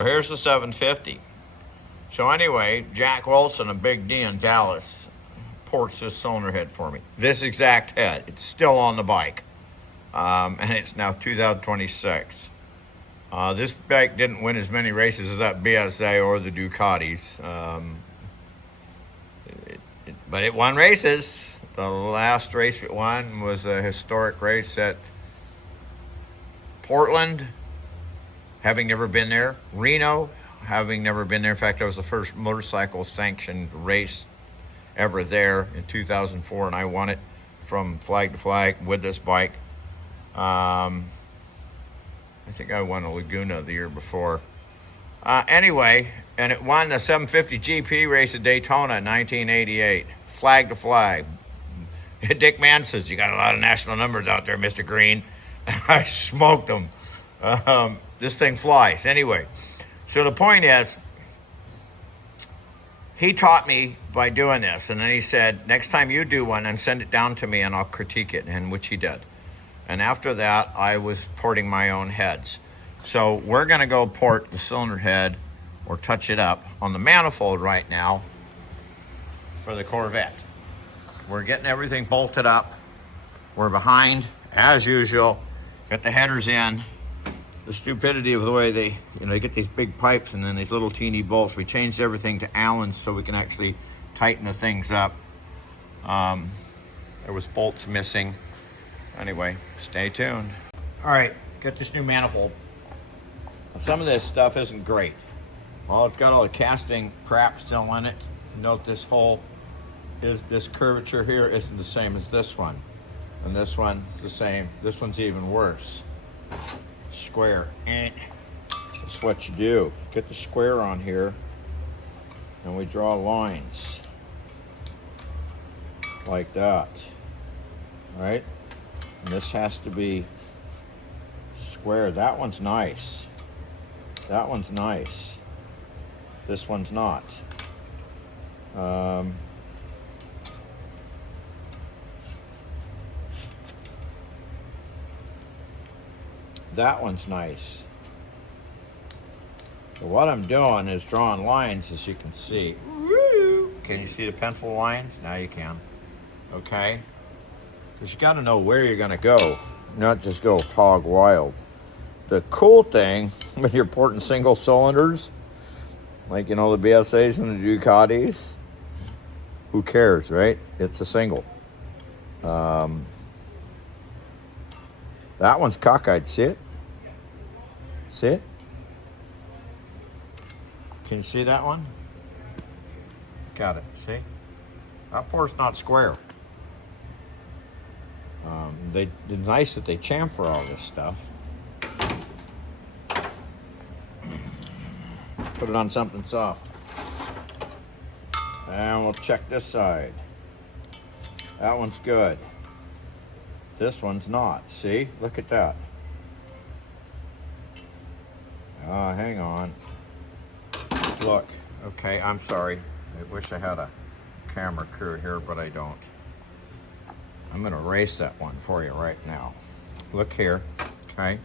Here's the 750. So anyway, Jack Wilson and Big D in Dallas ports this cylinder head for me. This exact head. It's still on the bike. And it's now 2026. This bike didn't win as many races as that BSA or the Ducatis. But it won races. The last race it won was a historic race at Portland, having never been there. Reno, having never been there. In fact, that was the first motorcycle sanctioned race ever there in 2004, and I won it from flag to flag with this bike. I think I won a Laguna the year before. Anyway, and it won the 750 GP race at Daytona in 1988, flag to flag. Dick Mann says, "You got a lot of national numbers out there, Mr. Green." I smoked them. This thing flies. Anyway, so the point is, he taught me by doing this, and then he said, next time you do one, and send it down to me and I'll critique it, and which he did. And after that, I was porting my own heads. So we're gonna go port the cylinder head or touch it up on the manifold right now for the Corvette. We're getting everything bolted up. We're behind, as usual. Got the headers in. The stupidity of the way they get these big pipes and then these little teeny bolts. We changed everything to Allen's so we can actually tighten the things up. There was bolts missing. Anyway, stay tuned. All right, got this new manifold. Some of this stuff isn't great. Well, it's got all the casting crap still in it. Note this hole is, this curvature here isn't the same as this one. And this one's the same. This one's even worse. Square. That's what you do. Get the square on here and we draw lines like that. All right? And this has to be square. That one's nice. That one's nice. This one's not. That one's nice. So what I'm doing is drawing lines, as you can see. Woo! Can you see the pencil lines? Now you can. Okay? Because you got to know where you're going to go, not just go hog wild. The cool thing when you're porting single cylinders, like the BSAs and the Ducatis, who cares, right? It's a single. That one's cockeyed. See it? See it? Can you see that one? Got it. See? That port's not square. It's nice that they chamfer all this stuff. Put it on something soft. And we'll check this side. That one's good. This one's not. See? Look at that. Hang on. Look. Okay, I'm sorry. I wish I had a camera crew here, but I don't. I'm going to erase that one for you right now. Look here. Okay.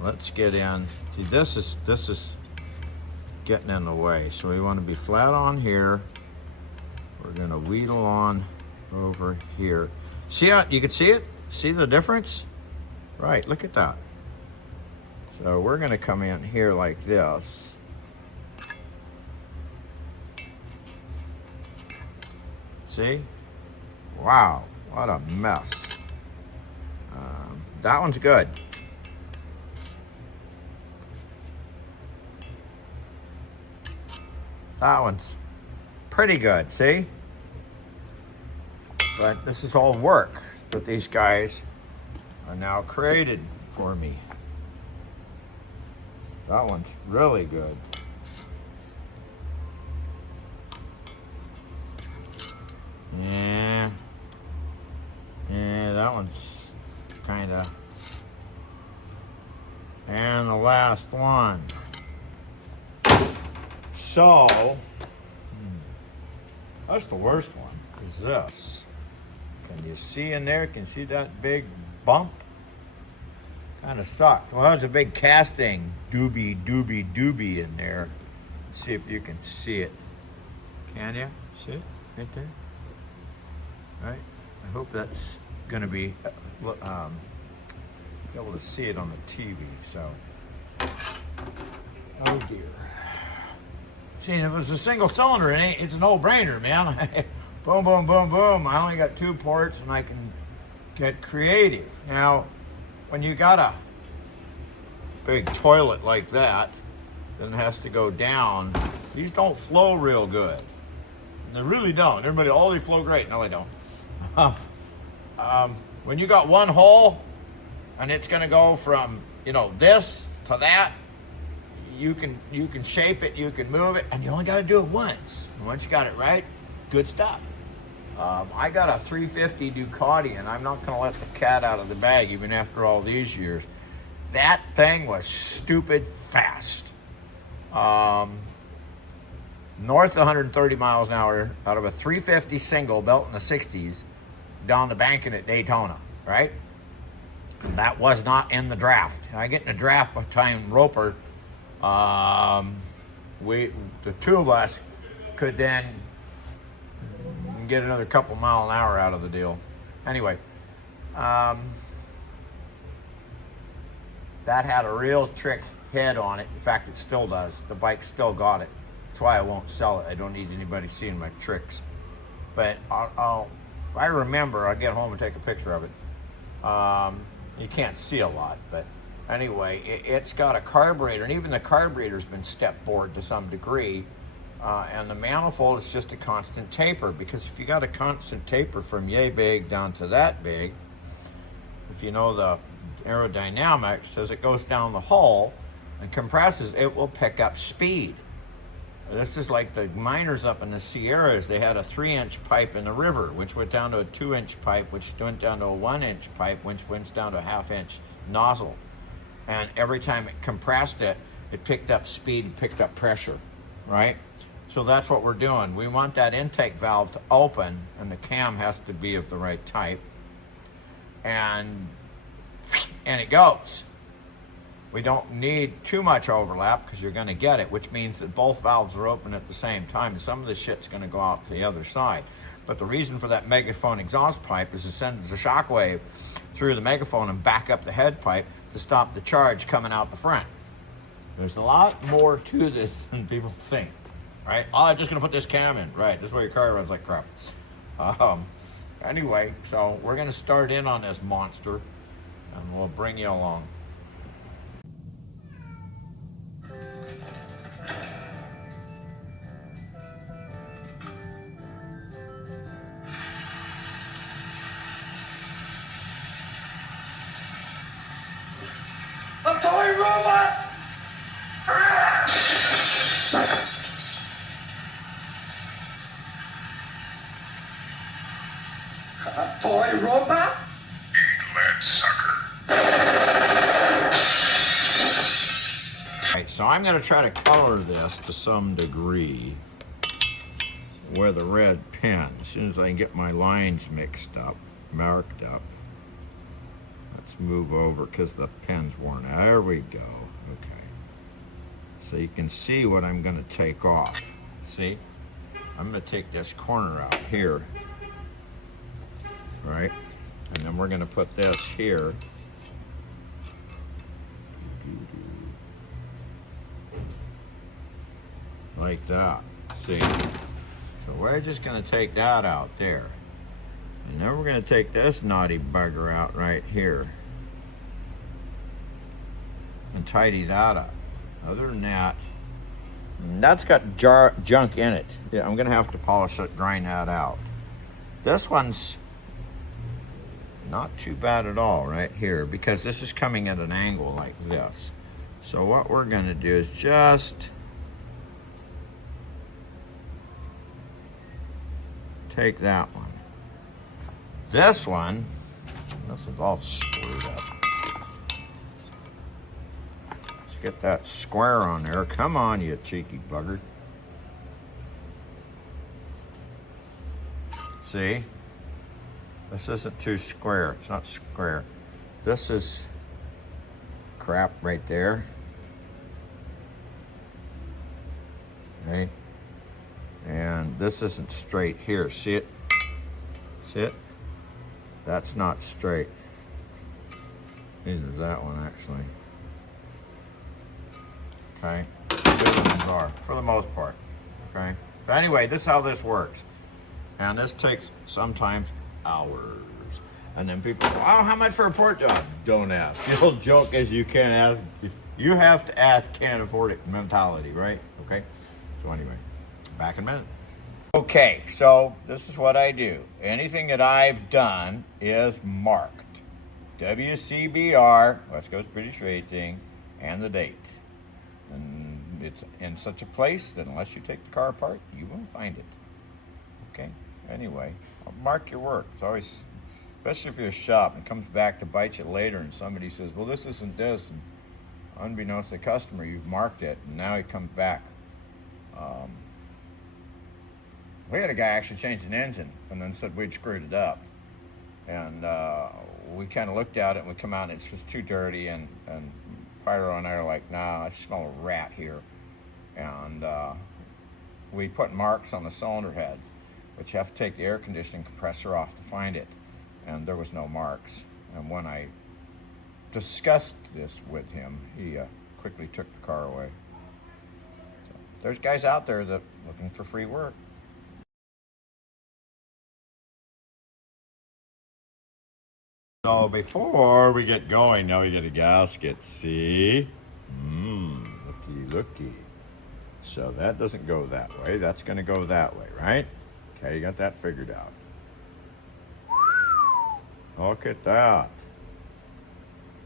Let's get in. See, this is getting in the way. So we want to be flat on here. We're going to wheedle on over here. See how you can see it? See the difference? Right, look at that. So we're going to come in here like this. See? Wow, what a mess. That one's good. That one's pretty good, see? But this is all work that these guys are now created for me. That one's really good. Yeah, that one's kind of. And the last one. So, that's the worst one, is this. Can you see in there? Can you see that big bump? Kind of sucked. Well, there's a big casting doobie in there. Let's see if you can see it. Can you see it right there? Right. I hope that's going to be able to see it on the TV. So, oh dear. See, if it was a single cylinder, it's a no-brainer, man. Boom, boom, boom, boom. I only got 2 ports, and I can get creative. Now, when you got a big toilet like that, then it has to go down. These don't flow real good. They really don't. Everybody, oh, they flow great. No, they don't. When you got one hole, and it's going to go from, you know, this to that, you can shape it, you can move it, and you only got to do it once. And once you got it right, good stuff. I got a 350 Ducati, and I'm not going to let the cat out of the bag even after all these years. That thing was stupid fast. North of 130 miles an hour out of a 350 single built in the 60s down the banking at Daytona, right? And that was not in the draft. I get in the draft by time Roper, the 2 of us could then get another couple mile an hour out of the deal. Anyway, that had a real trick head on it. In fact, it still does. The bike still got it. That's why I won't sell it. I don't need anybody seeing my tricks. But if I remember, I'll get home and take a picture of it. You can't see a lot, but anyway, it's got a carburetor, and even the carburetor's been step bored to some degree. And the manifold is just a constant taper, because if you got a constant taper from yay big down to that big, if you know the aerodynamics, as it goes down the hull and compresses, it will pick up speed. This is like the miners up in the Sierras. They had a 3-inch pipe in the river, which went down to a 2-inch pipe, which went down to a 1-inch pipe, which went down to a 1/2-inch nozzle. And every time it compressed it, it picked up speed and picked up pressure, right? So that's what we're doing. We want that intake valve to open, and the cam has to be of the right type. And it goes. We don't need too much overlap, because you're going to get it, which means that both valves are open at the same time, and some of the shit's going to go out to the other side. But the reason for that megaphone exhaust pipe is to send the shock wave through the megaphone and back up the head pipe to stop the charge coming out the front. There's a lot more to this than people think, right? Oh, I'm just going to put this cam in. Right, this is where your car runs like crap. Anyway, so we're going to start in on this monster, and we'll bring you along. A toy robot! A toy robot? Eat lead, sucker. Right, so I'm going to try to color this to some degree with a red pen. As soon as I can get my lines mixed up, marked up. Let's move over because the pen's worn out. There we go. Okay. So you can see what I'm going to take off. See? I'm going to take this corner out here. Right? And then we're going to put this here. Like that. See? So we're just going to take that out there. And then we're going to take this naughty bugger out right here and tidy that up. Other than that, that's got junk in it. Yeah, I'm going to have to polish it, grind that out. This one's not too bad at all right here, because this is coming at an angle like this. So what we're going to do is just take that one. This one, this is all screwed up. Let's get that square on there. Come on, you cheeky bugger. See? This isn't too square. It's not square. This is crap right there. Okay. And this isn't straight here. See it? See it? That's not straight. Neither is that one, actually. Okay. The other ones are, for the most part. Okay. But anyway, this is how this works. And this takes sometimes hours. And then people go, oh, how much for a port job? Don't ask. The old joke is you can't ask. If you have to ask, can't afford it mentality, right? Okay. So anyway, back in a minute. Okay, so this is what I do. Anything that I've done is marked. WCBR, West Coast British Racing, and the date. And it's in such a place that unless you take the car apart, you won't find it. Okay, anyway, I'll mark your work. It's always, especially if you're a shop and it comes back to bite you later and somebody says, well, this isn't this. And unbeknownst to the customer, you've marked it, and now he comes back. We had a guy actually change an engine and then said we'd screwed it up. And we kind of looked at it and we come out and it's just too dirty. And Pyro and I are like, nah, I smell a rat here. And we put marks on the cylinder heads, but you have to take the air conditioning compressor off to find it. And there was no marks. And when I discussed this with him, he quickly took the car away. So there's guys out there that looking for free work. So before we get going, now we get a gasket, see? Looky, looky. So that doesn't go that way. That's gonna go that way, right? Okay, you got that figured out. Look at that.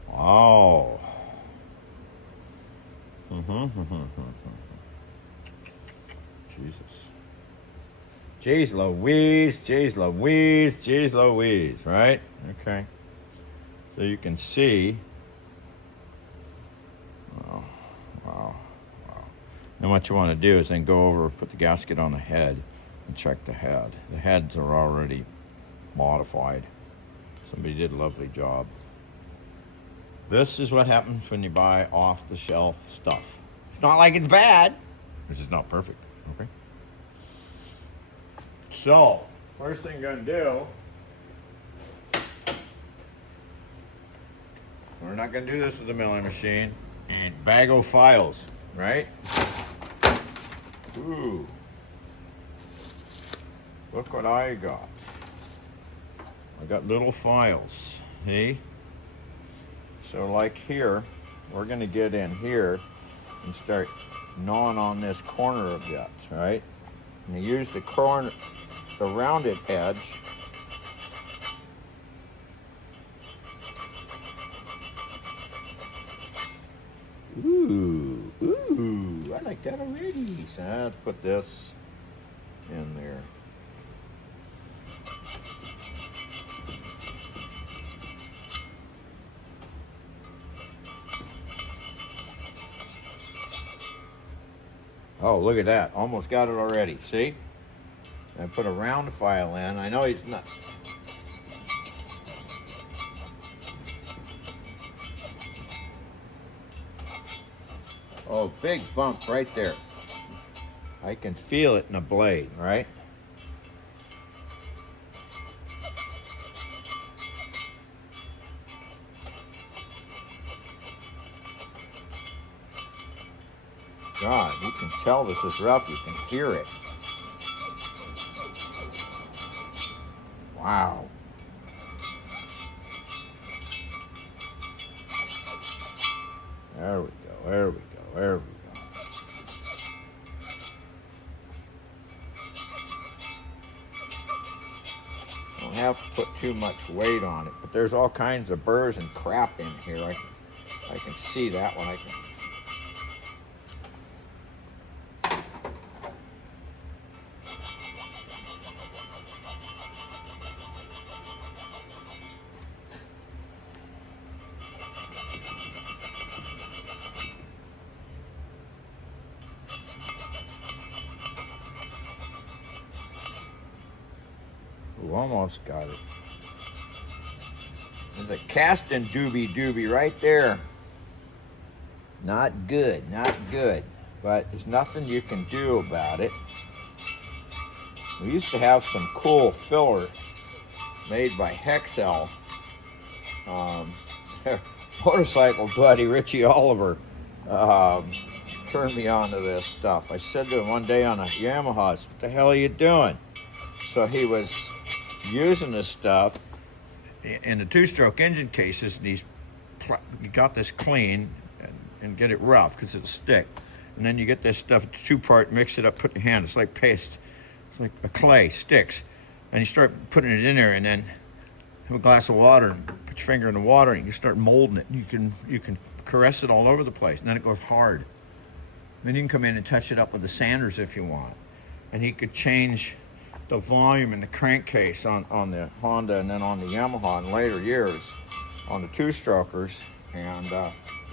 Wow. Jesus. Jeez Louise, jeez Louise, jeez Louise, right? Okay. So you can see. Wow, wow, wow. Then what you want to do is then go over, put the gasket on the head and check the head. The heads are already modified. Somebody did a lovely job. This is what happens when you buy off-the-shelf stuff. It's not like it's bad. It's just not perfect, okay? So, first thing you're gonna do, we're not gonna do this with a milling machine, and bag of files, right? Ooh. Look what I got. I got little files, see? So like here, we're gonna get in here and start gnawing on this corner of that, right? And you use the corner, the rounded edge. Ooh, I like that already. So let's put this in there. Oh, look at that. Almost got it already. See? I put a round file in. I know he's not. Oh, big bump right there. I can feel it in the blade, right? God, you can tell this is rough. You can hear it. Wow. There we go, there we go, there we go. Don't have to put too much weight on it, but there's all kinds of burrs and crap in here. I can see that one. I can. Ooh, almost got it. There's a casting doobie right there. Not good, not good. But there's nothing you can do about it. We used to have some cool filler made by Hexel. Motorcycle buddy Richie Oliver turned me on to this stuff. I said to him one day on a Yamaha, "What the hell are you doing?" So he was using this stuff in the two-stroke engine cases, and he got this clean and get it rough because it'll stick. And then you get this stuff, it's two-part, mix it up, put in your hand. It's like paste. It's like a clay, sticks. And you start putting it in there, and then have a glass of water and put your finger in the water, and you start molding it. You can caress it all over the place, and then it goes hard. Then you can come in and touch it up with the sanders if you want. And he could change the volume in the crankcase on the Honda and then on the Yamaha in later years on the two-strokers. And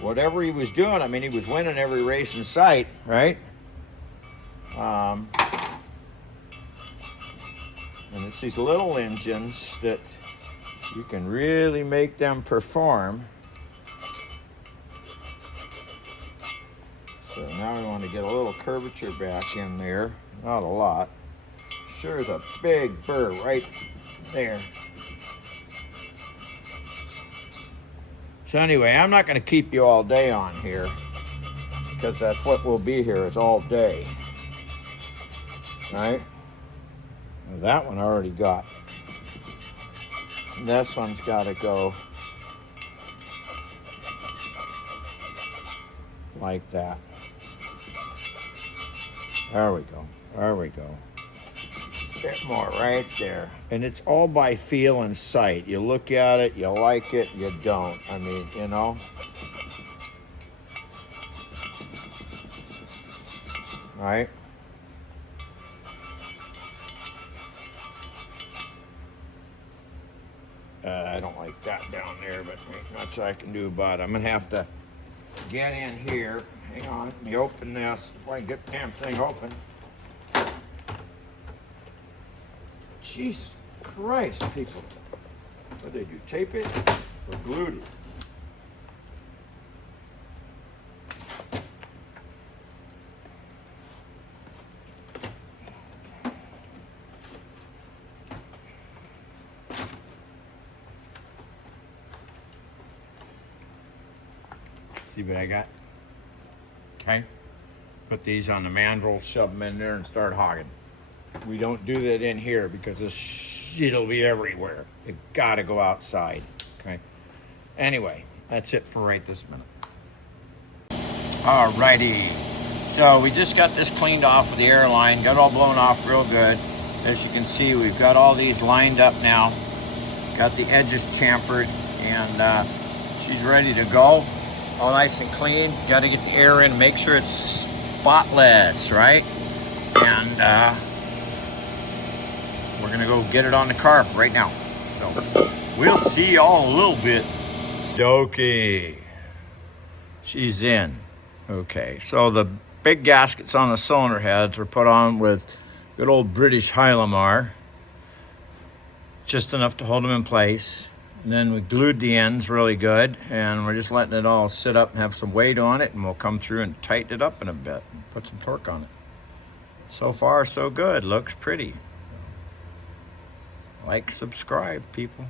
whatever he was doing, I mean, he was winning every race in sight, right? And it's these little engines that you can really make them perform. So now we want to get a little curvature back in there. Not a lot. Sure is a big burr right there. So anyway, I'm not going to keep you all day on here because that's what we'll be here is all day. Right? Well, that one I already got. And this one's got to go like that. There we go. There we go. A bit more right there. And it's all by feel and sight. You look at it, you like it, you don't. I mean, you know. Right? I don't like that down there, but ain't much I can do about it. I'm gonna have to get in here. Hang on, let me open this. If I can get the damn thing open. Jesus Christ, people. What did they do? Tape it or glued it? See what I got? Okay. Put these on the mandrel, shove them in there, and start hogging. We don't do that in here because this shit'll be everywhere. You gotta go outside. Okay. Anyway, that's it for right this minute. Alrighty. So we just got this cleaned off with the airline, got it all blown off real good. As you can see, we've got all these lined up now. Got the edges chamfered, and she's ready to go. All nice and clean. Got to get the air in, make sure it's spotless, right? And we're gonna go get it on the carb right now. So we'll see y'all in a little bit. Okay, she's in. Okay, so the big gaskets on the cylinder heads are put on with good old British Hylamar, just enough to hold them in place. And then we glued the ends really good, and we're just letting it all sit up and have some weight on it, and we'll come through and tighten it up in a bit and put some torque on it. So far, so good. Looks pretty. Like, subscribe, people.